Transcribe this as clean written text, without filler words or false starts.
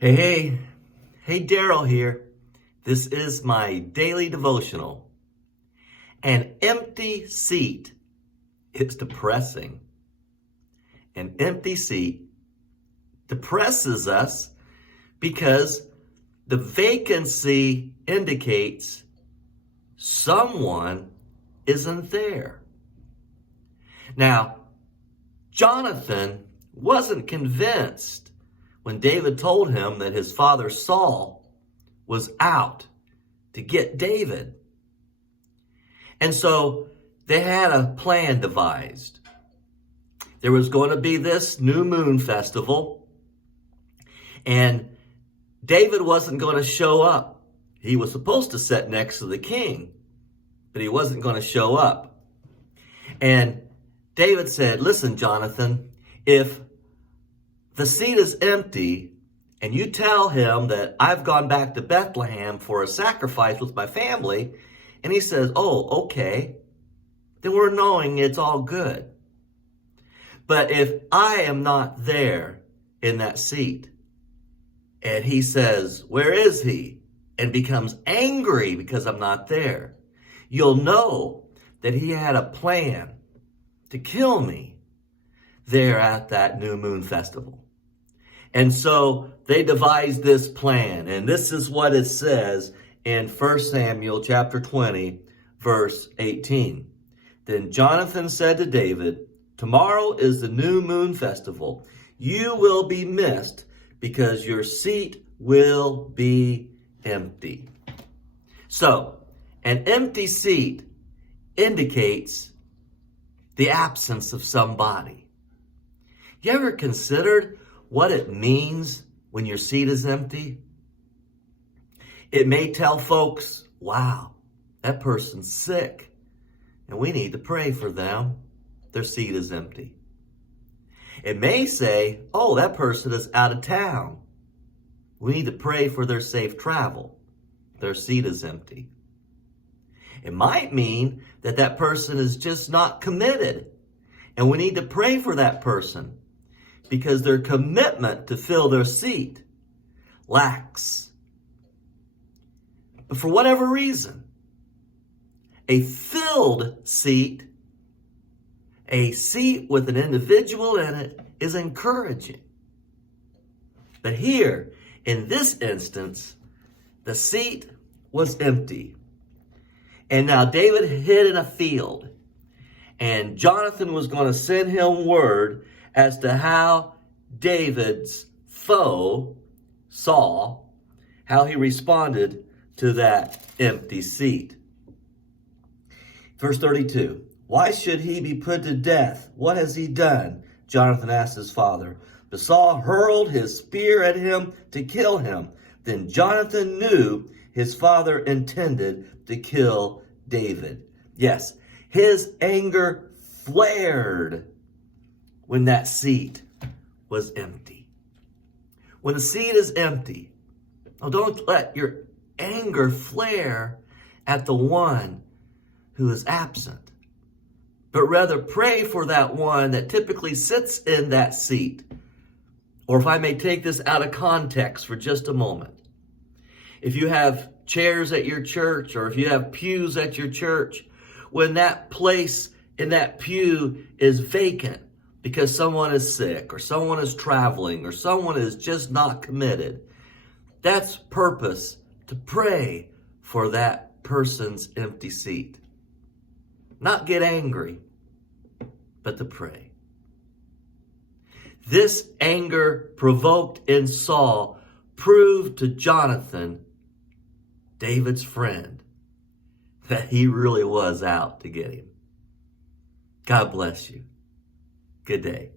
Hey, Daryl here. This is my daily devotional. An empty seat is depressing. An empty seat depresses us because the vacancy indicates someone isn't there. Now, Jonathan wasn't convinced when David told him that his father Saul was out to get David. And so they had a plan devised. There was going to be this new moon festival, and David wasn't going to show up. He was supposed to sit next to the king, but he wasn't going to show up. And David said, "Listen, Jonathan, if the seat is empty, and you tell him that I've gone back to Bethlehem for a sacrifice with my family," and he says, "Oh, okay," then we're knowing it's all good. But if I am not there in that seat, and he says, "Where is he?" and becomes angry because I'm not there, you'll know that he had a plan to kill me there at that new moon festival. And so they devised this plan, and this is what it says in 1 Samuel chapter 20, verse 18. Then Jonathan said to David, "Tomorrow is the new moon festival. You will be missed because your seat will be empty." So, an empty seat indicates the absence of somebody. You ever considered what it means when your seat is empty? It may tell folks, "Wow, that person's sick, and we need to pray for them. Their seat is empty." It may say, "Oh, that person is out of town. We need to pray for their safe travel. Their seat is empty." It might mean that that person is just not committed, and we need to pray for that person because their commitment to fill their seat lacks. But for whatever reason, a filled seat, a seat with an individual in it, is encouraging. But here, in this instance, the seat was empty. And now David hid in a field, and Jonathan was going to send him word as to how David's foe, Saul, how he responded to that empty seat. Verse 32, "Why should he be put to death? What has he done?" Jonathan asked his father. But Saul hurled his spear at him to kill him. Then Jonathan knew his father intended to kill David. Yes, his anger flared when that seat was empty. When the seat is empty, don't let your anger flare at the one who is absent, but rather pray for that one that typically sits in that seat. Or if I may take this out of context for just a moment, if you have chairs at your church, or if you have pews at your church, when that place in that pew is vacant because someone is sick, or someone is traveling, or someone is just not committed, that's purpose to pray for that person's empty seat. Not get angry, but to pray. This anger provoked in Saul proved to Jonathan, David's friend, that he really was out to get him. God bless you. Good day.